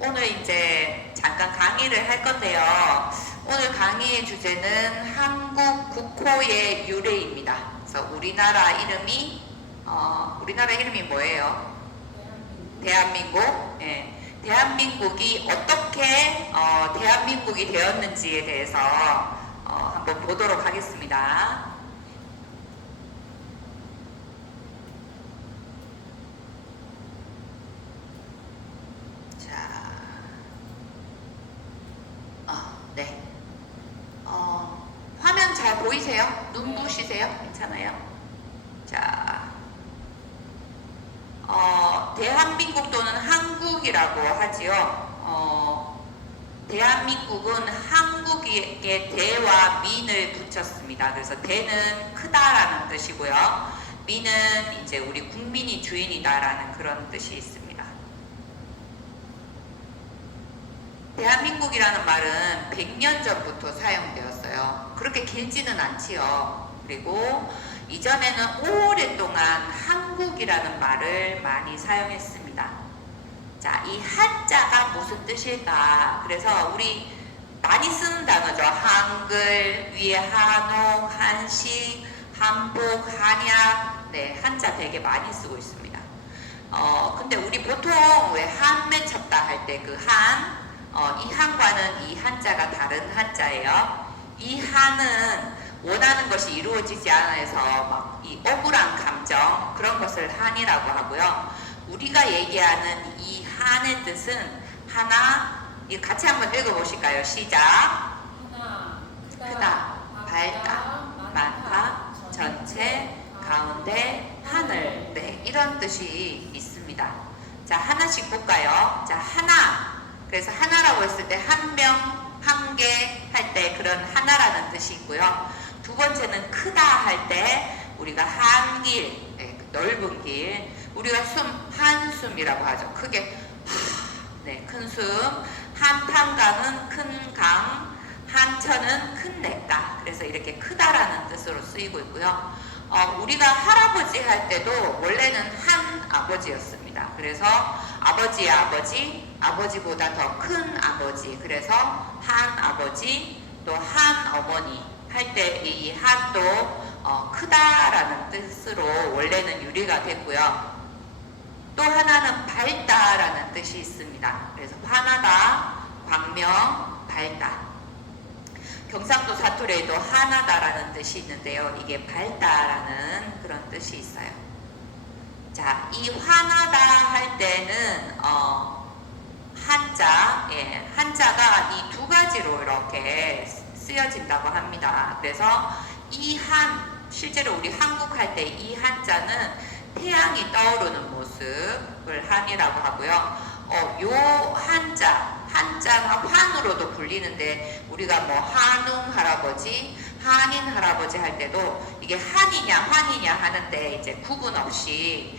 오늘 이제 잠깐 강의를 할 건데요. 오늘 강의의 주제는 한국 국호의 유래입니다. 그래서 우리나라 이름이 뭐예요? 대한민국. 예. 대한민국이 어떻게 대한민국이 되었는지에 대해서 한번 보도록 하겠습니다. 네. 화면 잘 보이세요? 눈부시세요? 괜찮아요? 자, 대한민국 또는 한국이라고 하지요. 대한민국은 한국에게 대와 민을 붙였습니다. 그래서 대는 크다라는 뜻이고요. 민은 이제 우리 국민이 주인이다라는 그런 뜻이 있습니다. 대한민국이라는 말은 100년 전부터 사용되었어요. 그렇게 길지는 않지요. 그리고 이전에는 오랫동안 한국이라는 말을 많이 사용했습니다. 자, 이 한자가 무슨 뜻일까? 그래서 우리 많이 쓰는 단어죠. 한글, 위에 한옥, 한식, 한복, 한약. 네, 한자 되게 많이 쓰고 있습니다. 근데 우리 보통 왜 한매 쳤다 할 때 그 한, 이 한과는 이 한자가 다른 한자예요. 이 한은 원하는 것이 이루어지지 않아서 막 이 억울한 감정 그런 것을 한이라고 하고요. 우리가 얘기하는 이 한의 뜻은 하나, 이거 같이 한번 읽어보실까요? 시작. 하나, 크다, 밝다, 많다, 전체, 가운데, 하늘. 네, 이런 뜻이 있습니다. 자, 하나씩 볼까요? 자, 하나. 그래서 하나라고 했을 때 한 명, 한 개 할 때 그런 하나라는 뜻이 있고요. 두 번째는 크다 할 때 우리가 한길, 네, 넓은 길, 우리가 한숨이라고 하죠. 크게 네, 큰 숨. 한탄강은 큰 강, 한천은 큰 냇가. 그래서 이렇게 크다라는 뜻으로 쓰이고 있고요. 우리가 할아버지 할 때도 원래는 한 아버지였습니다. 그래서 아버지의 아버지, 아버지보다 더 큰 아버지. 그래서 한 아버지, 또 한 어머니 할 때 이 한도 크다라는 뜻으로 원래는 유래가 됐고요. 또 하나는 밝다라는 뜻이 있습니다. 그래서 화나다, 광명, 밝다. 경상도 사투리에도 하나다라는 뜻이 있는데요. 이게 밝다라는 그런 뜻이 있어요. 자, 이 화나다 할 때는 한자, 예, 한자가 이 두 가지로 이렇게 쓰여진다고 합니다. 그래서 이 실제로 우리 한국 할 때 이 한자는 태양이 떠오르는 모습을 한이라고 하고요. 요 한자가 환으로도 불리는데 우리가 뭐 한웅 할아버지, 한인 할아버지 할 때도 이게 한이냐 환이냐 하는데 이제 구분 없이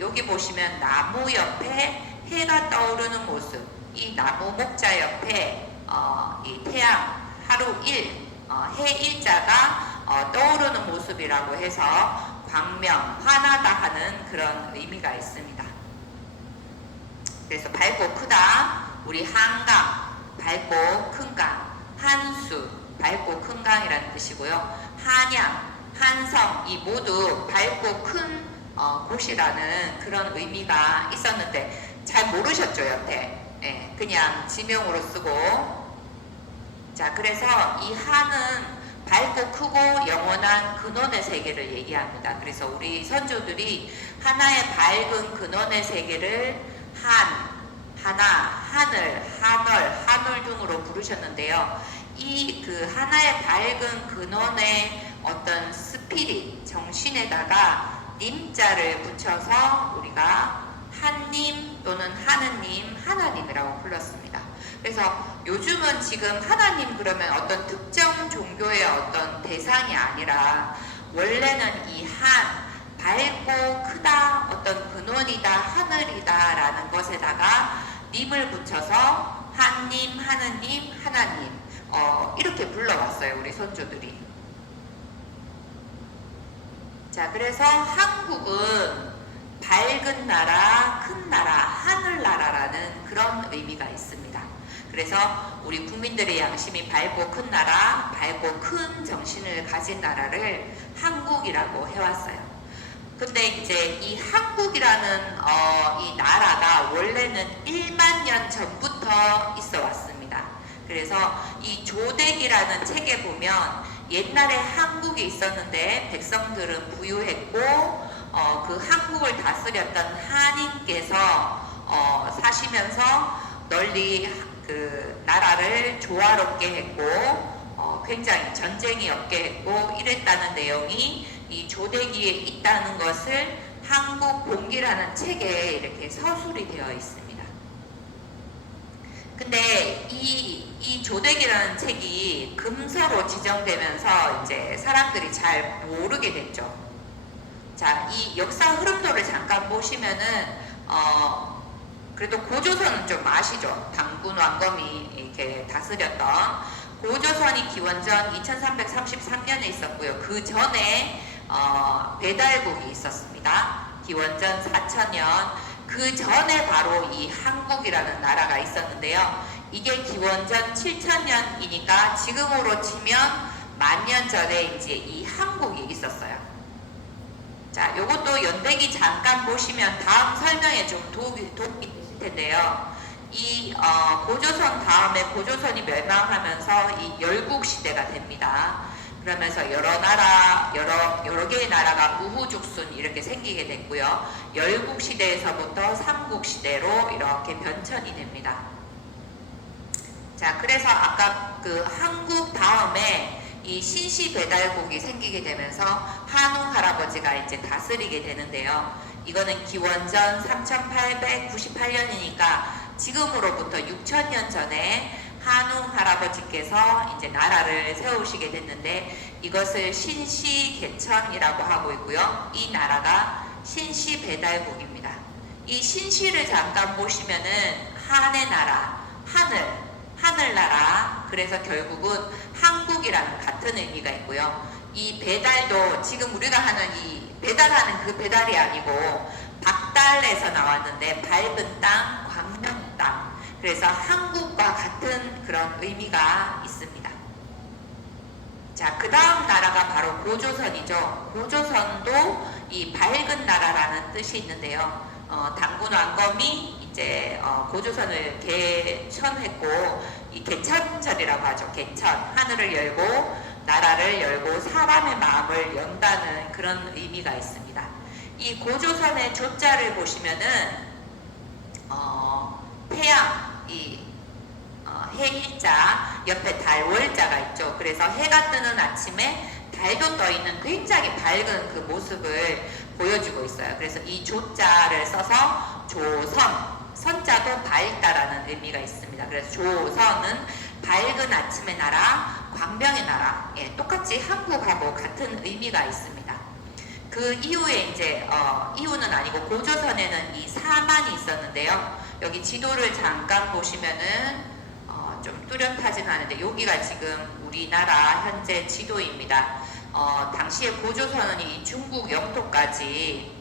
여기 보시면 나무 옆에 해가 떠오르는 모습, 이 나무 목자 옆에 이 태양 하루 해 일자가 떠오르는 모습이라고 해서 광명, 화나다 하는 그런 의미가 있습니다. 그래서 밝고 크다, 우리 한강, 밝고 큰 강, 한수, 밝고 큰 강이라는 뜻이고요. 한양, 한성, 이 모두 밝고 큰 곳이라는 그런 의미가 있었는데 잘 모르셨죠, 여태? 예, 그냥 지명으로 쓰고. 자, 그래서 이 한은 밝고 크고 영원한 근원의 세계를 얘기합니다. 그래서 우리 선조들이 하나의 밝은 근원의 세계를 하나, 하늘, 한월, 한울 등으로 부르셨는데요. 이 그 하나의 밝은 근원의 어떤 스피릿, 정신에다가 님자를 붙여서 우리가 한님 또는 하느님, 하나님이라고 불렀습니다. 그래서 요즘은 지금 하나님 그러면 어떤 특정 종교의 어떤 대상이 아니라 원래는 이 밝고 크다, 어떤 근원이다, 하늘이다 라는 것에다가 님을 붙여서 한님, 하느님, 하나님 이렇게 불러왔어요, 우리 선조들이. 자, 그래서 한국은 밝은 나라, 큰 나라, 하늘나라라는 그런 의미가 있습니다. 그래서 우리 국민들의 양심이 밝고 큰 나라, 밝고 큰 정신을 가진 나라를 한국이라고 해왔어요. 근데 이제 이 한국이라는 이 나라가 원래는 1만 년 전부터 있어 왔습니다. 그래서 이 조대기라는 책에 보면 옛날에 한국이 있었는데 백성들은 부유했고 그 한국을 다스렸던 한인께서 사시면서 널리 그 나라를 조화롭게 했고 굉장히 전쟁이 없게 했고 이랬다는 내용이 이 조대기에 있다는 것을 한국본기라는 책에 이렇게 서술이 되어 있습니다. 근데 이 조대기라는 책이 금서로 지정되면서 이제 사람들이 잘 모르게 됐죠. 자, 이 역사 흐름도를 잠깐 보시면은 그래도 고조선은 좀 아시죠? 당군 왕검이 이렇게 다스렸던 고조선이 기원전 2333년에 있었고요. 그 전에 배달국이 있었습니다. 기원전 4000년. 그 전에 바로 이 한국이라는 나라가 있었는데요. 이게 기원전 7000년이니까 지금으로 치면 10,000년 전에 이제 이 한국이 있었어요. 자, 요것도 연대기 잠깐 보시면 다음 설명에 좀 도움이 되실 텐데요. 이 고조선 다음에 고조선이 멸망하면서 이 열국시대가 됩니다. 그러면서 여러 개의 나라가 우후죽순 이렇게 생기게 됐고요. 열국시대에서부터 삼국시대로 이렇게 변천이 됩니다. 자, 그래서 아까 그 한국 다음에 이 신시배달국이 생기게 되면서 한웅 할아버지가 이제 다스리게 되는데요. 이거는 기원전 3898년이니까 지금으로부터 6000년 전에 한웅 할아버지께서 이제 나라를 세우시게 됐는데 이것을 신시개천이라고 하고 있고요. 이 나라가 신시배달국입니다. 이 신시를 잠깐 보시면은 한의 나라, 하늘나라, 그래서 결국은 한국이라는 같은 의미가 있고요. 이 배달도 지금 우리가 하는 이 배달하는 그 배달이 아니고 박달에서 나왔는데 밝은 땅, 광명의 땅. 그래서 한국과 같은 그런 의미가 있습니다. 자, 그 다음 나라가 바로 고조선이죠. 고조선도 이 밝은 나라라는 뜻이 있는데요. 당군 왕검이 이제 고조선을 개천했고 이 개천절이라고 하죠. 개천, 하늘을 열고 나라를 열고 사람의 마음을 연다는 그런 의미가 있습니다. 이 고조선의 조자를 보시면은 태양, 해일자 옆에 달 월자가 있죠. 그래서 해가 뜨는 아침에 달도 떠 있는 굉장히 밝은 그 모습을 보여주고 있어요. 그래서 이 조자를 써서 조선, 선자도 밝다라는 의미가 있습니다. 그래서 조선은 밝은 아침의 나라, 광명의 나라, 똑같이 한국하고 같은 의미가 있습니다. 그 이후에 이제 이후는 아니고 고조선에는 이 사만이 있었는데요. 여기 지도를 잠깐 보시면은 좀 뚜렷하진 않은데 여기가 지금 우리나라 현재 지도입니다. 당시에 고조선은 이 중국 영토까지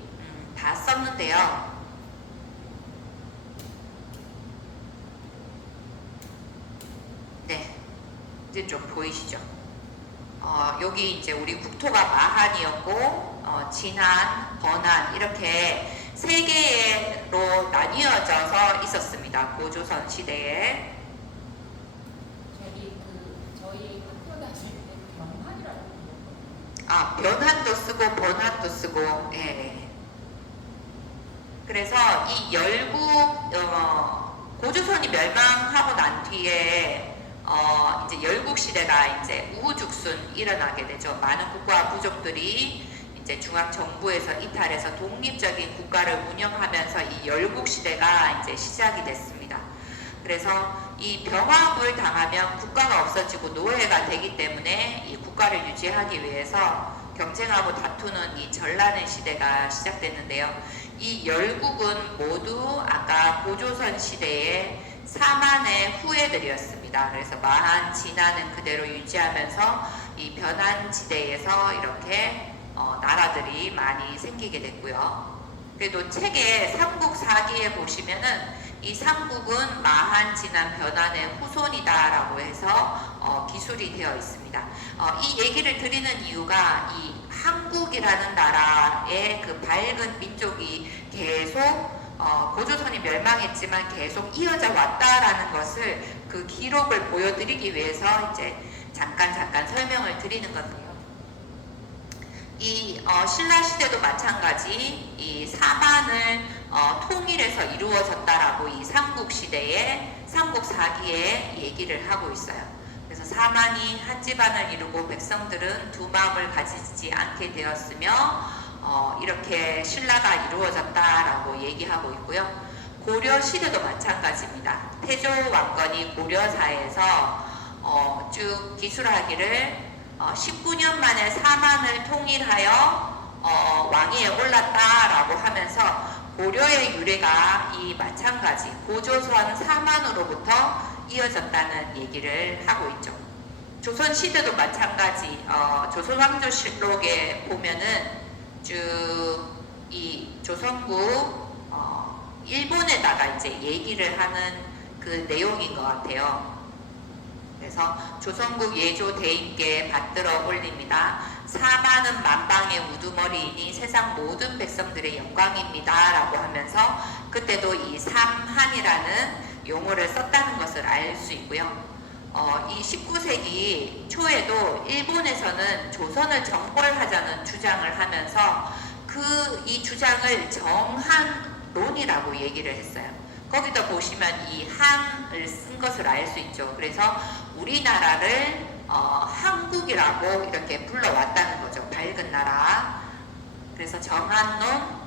다 썼는데요. 네, 이제 좀 보이시죠? 여기 이제 우리 국토가 마한이었고 진안, 번안 이렇게 세 개로 나뉘어져서 있었습니다. 고조선 시대에. 저희 학교 다닐 때 병한이라고 불렀거든요. 아, 변한도 쓰고 번한도 쓰고, 예. 그래서 이 고조선이 멸망하고 난 뒤에 이제 열국 시대가 이제 우후죽순 일어나게 되죠. 많은 국가와 부족들이 이제 중앙 정부에서 이탈해서 독립적인 국가를 운영하면서 이 열국 시대가 이제 시작이 됐습니다. 그래서 이 병합을 당하면 국가가 없어지고 노예가 되기 때문에 이 국가를 유지하기 위해서 경쟁하고 다투는 이 전란의 시대가 시작됐는데요. 이 열국은 모두 아까 고조선 시대의 사만의 후예들이었습니다. 그래서 마한, 진안은 그대로 유지하면서 이 변한 지대에서 이렇게 나라들이 많이 생기게 됐고요. 그래도 책의 삼국사기에 보시면은 이 삼국은 마한 지난 변환의 후손이다라고 해서 기술이 되어 있습니다. 이 얘기를 드리는 이유가 이 한국이라는 나라의 그 밝은 민족이 계속 고조선이 멸망했지만 계속 이어져 왔다라는 것을 그 기록을 보여드리기 위해서 이제 잠깐 설명을 드리는 건데요. 이 신라 시대도 마찬가지 이 사만을 통일해서 이루어졌다라고 이 삼국 시대의 삼국사기에 얘기를 하고 있어요. 그래서 사만이 한 집안을 이루고 백성들은 두 마음을 가지지 않게 되었으며 이렇게 신라가 이루어졌다라고 얘기하고 있고요. 고려 시대도 마찬가지입니다. 태조 왕건이 고려사에서 쭉 기술하기를 19년 만에 사만을 통일하여 왕위에 올랐다라고 하면서 고려의 유래가 이 마찬가지 고조선 사만으로부터 이어졌다는 얘기를 하고 있죠. 조선 시대도 마찬가지 조선왕조실록에 보면은 쭉 이 조선국 일본에다가 이제 얘기를 하는 그 내용인 것 같아요. 그래서 조선국 예조 대인께 받들어 올립니다. 사만은 만방의 우두머리이니 세상 모든 백성들의 영광입니다. 라고 하면서 그때도 이 삼한이라는 용어를 썼다는 것을 알 수 있고요. 이 19세기 초에도 일본에서는 조선을 정벌하자는 주장을 하면서 이 주장을 정한론이라고 얘기를 했어요. 거기다 보시면 이 한을 쓴 것을 알 수 있죠. 그래서 우리나라를 한국이라고 이렇게 불러왔다는 거죠. 밝은 나라. 그래서 정한론,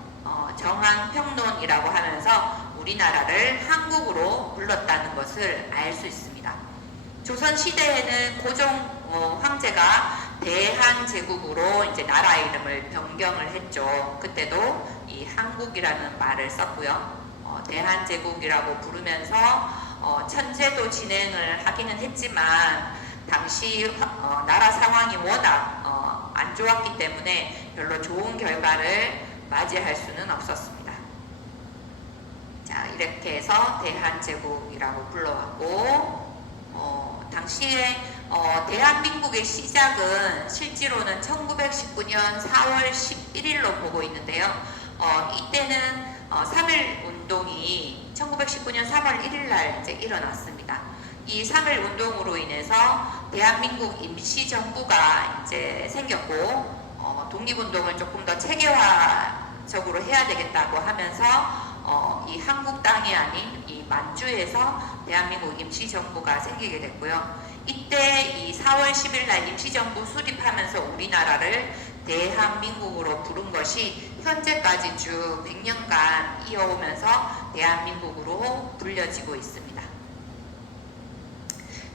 정한평론이라고 하면서 우리나라를 한국으로 불렀다는 것을 알 수 있습니다. 조선 시대에는 고종 황제가 대한제국으로 이제 나라 이름을 변경을 했죠. 그때도 이 한국이라는 말을 썼고요. 대한제국이라고 부르면서 천제도 진행을 하기는 했지만 당시 나라 상황이 워낙 안 좋았기 때문에 별로 좋은 결과를 맞이할 수는 없었습니다. 자, 이렇게 해서 대한제국이라고 불러왔고 당시에 대한민국의 시작은 실제로는 1919년 4월 11일로 보고 있는데요. 이때는 3.1 운동이 1919년 3월 1일 날 이제 일어났습니다. 이 3.1 운동으로 인해서 대한민국 임시정부가 이제 생겼고, 독립운동을 조금 더 체계화적으로 해야 되겠다고 하면서, 이 한국 땅이 아닌 이 만주에서 대한민국 임시정부가 생기게 됐고요. 이때 이 4월 10일 날 임시정부 수립하면서 우리나라를 대한민국으로 부른 것이 현재까지 쭉 100년간 이어오면서 대한민국으로 불려지고 있습니다.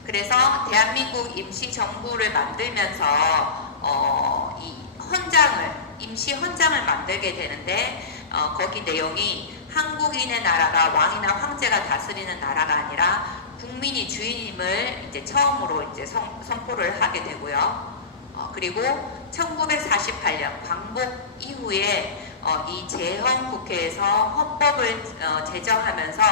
그래서 대한민국 임시정부를 만들면서 이 임시 헌장을 만들게 되는데 거기 내용이 한국인의 나라가 왕이나 황제가 다스리는 나라가 아니라 국민이 주인임을 이제 처음으로 이제 선포를 하게 되고요. 그리고 1948년 광복 이후에 이 제헌국회에서 헌법을 제정하면서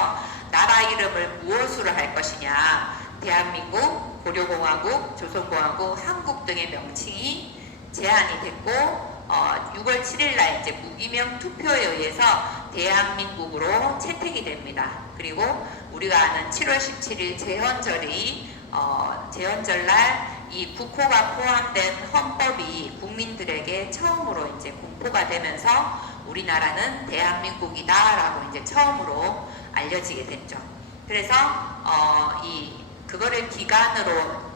나라 이름을 무엇으로 할 것이냐, 대한민국, 고려공화국, 조선공화국, 한국 등의 명칭이 제안이 됐고 6월 7일 날 이제 무기명 투표에 의해서 대한민국으로 채택이 됩니다. 그리고 우리가 아는 7월 17일 제헌절이 제헌절날 이 국호가 포함된 헌법이 국민들에게 처음으로 이제 공포가 되면서 우리나라는 대한민국이다라고 이제 처음으로 알려지게 됐죠. 그래서 그거를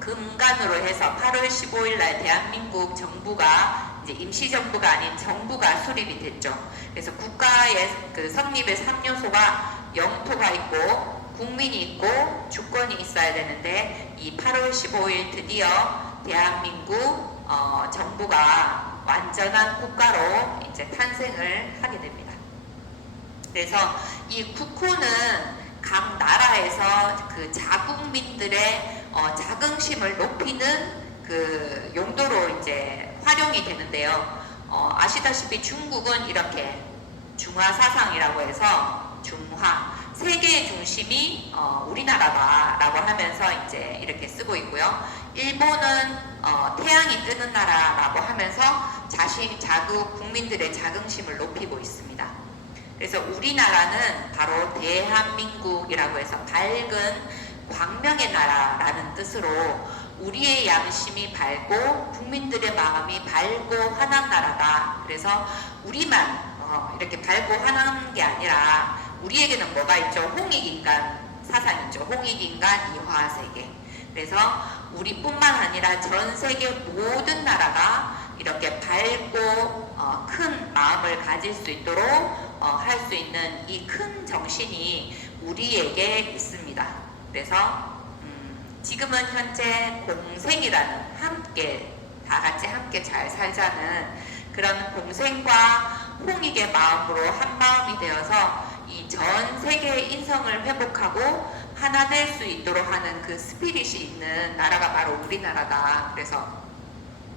금간으로 해서 8월 15일 날 대한민국 정부가 이제 임시정부가 아닌 정부가 수립이 됐죠. 그래서 국가의 그 성립의 3요소가 영토가 있고 국민이 있고 주권이 있어야 되는데 이 8월 15일 드디어 대한민국 정부가 완전한 국가로 이제 탄생을 하게 됩니다. 그래서 이 국호는 각 나라에서 그 자국민들의 자긍심을 높이는 그 용도로 이제 활용이 되는데요. 아시다시피 중국은 이렇게 중화 사상이라고 해서 중화 세계의 중심이 우리나라다라고 하면서 이제 이렇게 쓰고 있고요. 일본은 태양이 뜨는 나라라고 하면서 자국 국민들의 자긍심을 높이고 있습니다. 그래서 우리나라는 바로 대한민국이라고 해서 밝은 광명의 나라라는 뜻으로 우리의 양심이 밝고 국민들의 마음이 밝고 환한 나라다. 그래서 우리만 이렇게 밝고 환한 게 아니라 우리에게는 뭐가 있죠? 홍익인간 사상 있죠. 홍익인간 이화세계. 그래서 우리뿐만 아니라 전 세계 모든 나라가 이렇게 밝고 큰 마음을 가질 수 있도록 할 수 있는 이 큰 정신이 우리에게 있습니다. 그래서 지금은 현재 공생이라는 함께 다 같이 함께 잘 살자는 그런 공생과 홍익의 마음으로 한 마음이 되어서 이 전 세계의 인성을 회복하고 하나 될 수 있도록 하는 그 스피릿이 있는 나라가 바로 우리나라다. 그래서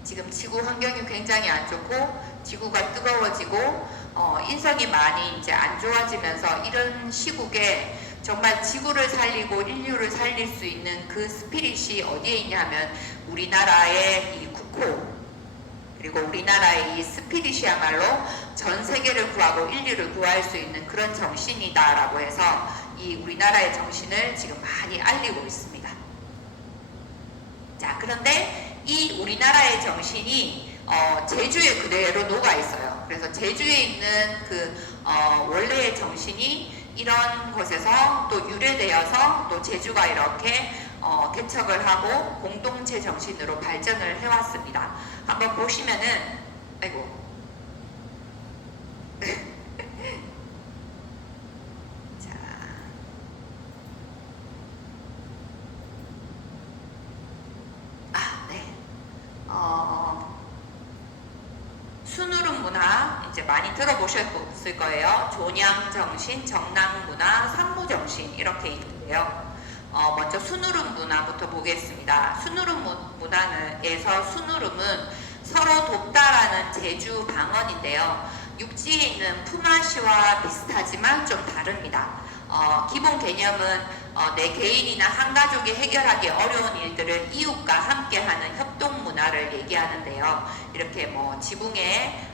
지금 지구 환경이 굉장히 안 좋고 지구가 뜨거워지고 인성이 많이 이제 안 좋아지면서 이런 시국에 정말 지구를 살리고 인류를 살릴 수 있는 그 스피릿이 어디에 있냐면 우리나라의 이 국호 그리고 우리나라의 이 스피릿이야말로 전 세계를 구하고 인류를 구할 수 있는 그런 정신이다라고 해서 이 우리나라의 정신을 지금 많이 알리고 있습니다. 자, 그런데 이 우리나라의 정신이 제주에 그대로 녹아 있어요. 그래서 제주에 있는 그 원래의 정신이 이런 곳에서 또 유래되어서 또 제주가 이렇게 개척을 하고 공동체 정신으로 발전을 해왔습니다. 한번 보시면은 아이고 자, 네. 순우름 문화 이제 많이 들어보셨을 거예요. 존양정신, 정랑문화, 산무정신 이렇게 있는데요. 먼저 순우름 문화부터 보겠습니다. 순우름 문화에서 순우름은 서로 돕다라는 제주 방언인데요. 육지에 있는 품앗이와 비슷하지만 좀 다릅니다. 기본 개념은 내 개인이나 한 가족이 해결하기 어려운 일들을 이웃과 함께하는 협동 문화를 얘기하는데요. 이렇게 뭐 지붕에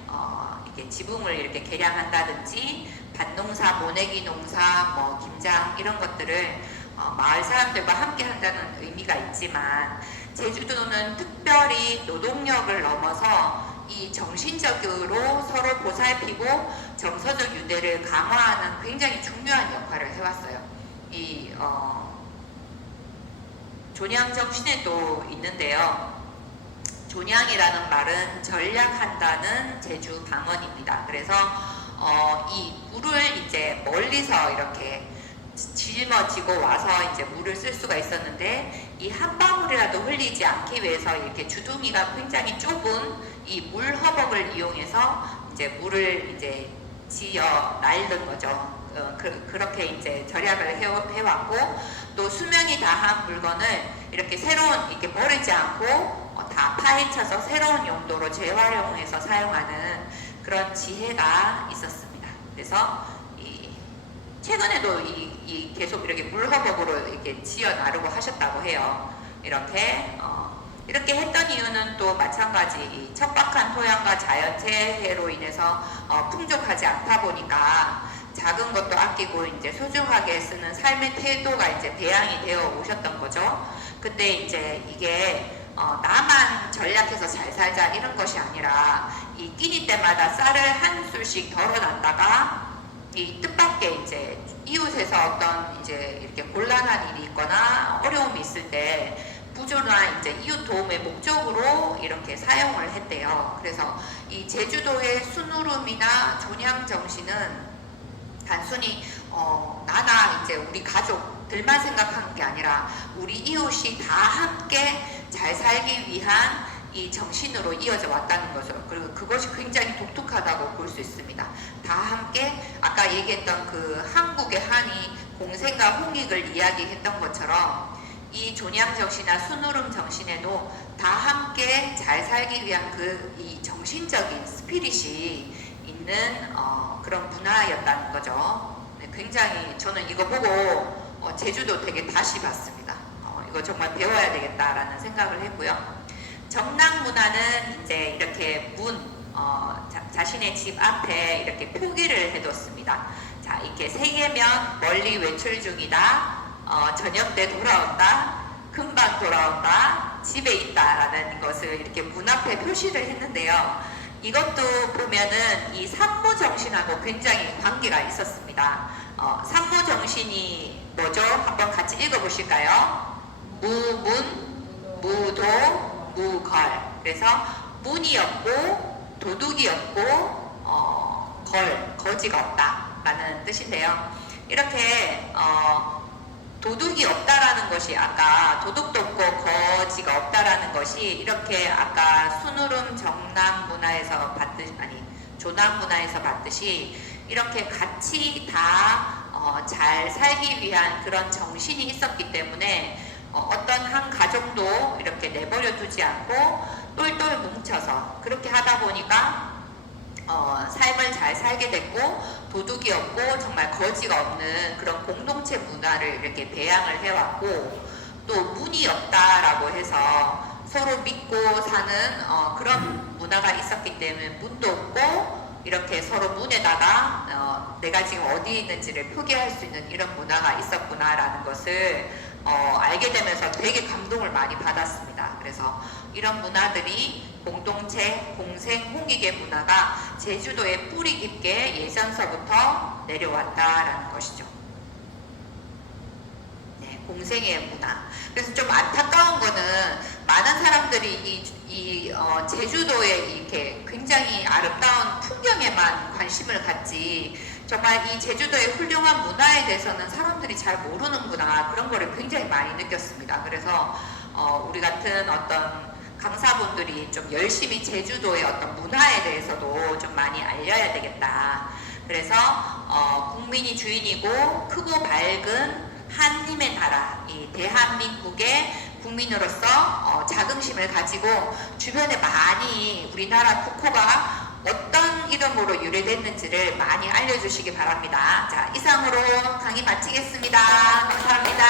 이렇게 지붕을 이렇게 개량한다든지 밭농사, 모내기 농사, 뭐 김장 이런 것들을 마을 사람들과 함께 한다는 의미가 있지만 제주도는 특별히 노동력을 넘어서 이 정신적으로 서로 보살피고 정서적 유대를 강화하는 굉장히 중요한 역할을 해왔어요. 이 존양정신에도 있는데요. 존양이라는 말은 전략한다는 제주 방언입니다. 그래서 이 물을 이제 멀리서 이렇게 짊어지고 와서 이제 물을 쓸 수가 있었는데 이 한 방울이라도 흘리지 않기 위해서 이렇게 주둥이가 굉장히 좁은 이 물 허벅을 이용해서 이제 물을 이제 지어 날던 거죠. 그렇게 이제 절약을 해왔고 또 수명이 다한 물건을 이렇게 이렇게 버리지 않고 다 파헤쳐서 새로운 용도로 재활용해서 사용하는 그런 지혜가 있었습니다. 그래서 최근에도 계속 이렇게 물허벅으로 이렇게 지어 나르고 하셨다고 해요. 이렇게 했던 이유는 또 마찬가지 척박한 토양과 자연재해로 인해서 풍족하지 않다 보니까 작은 것도 아끼고 이제 소중하게 쓰는 삶의 태도가 이제 배양이 되어 오셨던 거죠. 근데 이제 이게 나만 전략해서 잘 살자 이런 것이 아니라 이 끼니 때마다 쌀을 한 술씩 덜어놨다가 이 뜻밖의 이제 이웃에서 어떤 이제 이렇게 곤란한 일이 있거나 어려움이 있을 때 부조나 이제 이웃 도움의 목적으로 이렇게 사용을 했대요. 그래서 이 제주도의 순우름이나 존양 정신은 단순히 나나 이제 우리 가족들만 생각하는 게 아니라 우리 이웃이 다 함께 잘 살기 위한 이 정신으로 이어져 왔다는 거죠. 그리고 그것이 굉장히 독특하다고 볼 수 있습니다. 다 함께 아까 얘기했던 그 한국의 한이 공생과 홍익을 이야기했던 것처럼 이 존양 정신이나 순우름 정신에도 다 함께 잘 살기 위한 이 정신적인 스피릿이 있는 그런 문화였다는 거죠. 네, 굉장히 저는 이거 보고 제주도 되게 다시 봤습니다. 이거 정말 배워야 되겠다라는 생각을 했고요. 정락 문화는 이제 이렇게 자신의 집 앞에 이렇게 표기를 해뒀습니다. 자, 이렇게 세계면 멀리 외출 중이다, 저녁 때 돌아온다, 금방 돌아온다, 집에 있다라는 것을 이렇게 문 앞에 표시를 했는데요. 이것도 보면은 이 산모 정신하고 굉장히 관계가 있었습니다. 산모 정신이 뭐죠? 한번 같이 읽어보실까요? 무문, 무도, 무걸. 그래서 문이었고 도둑이었고 거지가 없다라는 뜻인데요. 이렇게 도둑이 없다라는 것이 아까 도둑도 없고 거지가 없다라는 것이 이렇게 아까 순우름 정락 문화에서 봤듯이 조락 문화에서 봤듯이 이렇게 같이 다 잘 살기 위한 그런 정신이 있었기 때문에 어떤 한 가정도 이렇게 내버려 두지 않고 똘똘 뭉쳐서 그렇게 하다 보니까 삶을 잘 살게 됐고 도둑이 없고 정말 거지가 없는 그런 공동체 문화를 이렇게 배양을 해왔고 또 문이 없다라고 해서 서로 믿고 사는 그런 문화가 있었기 때문에 문도 없고 이렇게 서로 문에다가 내가 지금 어디 있는지를 표기할 수 있는 이런 문화가 있었구나라는 것을 알게 되면서 되게 감동을 많이 받았습니다. 그래서 이런 문화들이 공동체, 공생, 홍익의 문화가 제주도에 뿌리 깊게 예전서부터 내려왔다라는 것이죠. 네, 공생의 문화. 그래서 좀 안타까운 거는 많은 사람들이 제주도에 이렇게 굉장히 아름다운 풍경에만 관심을 갖지 정말 이 제주도의 훌륭한 문화에 대해서는 사람들이 잘 모르는구나 그런 거를 굉장히 많이 느꼈습니다. 그래서 우리 같은 어떤 강사분들이 좀 열심히 제주도의 어떤 문화에 대해서도 좀 많이 알려야 되겠다. 그래서 국민이 주인이고 크고 밝은 한림의 나라, 이 대한민국의 국민으로서 자긍심을 가지고 주변에 많이 우리나라 국호가 어떤 이름으로 유래됐는지를 많이 알려주시기 바랍니다. 자, 이상으로 강의 마치겠습니다. 감사합니다.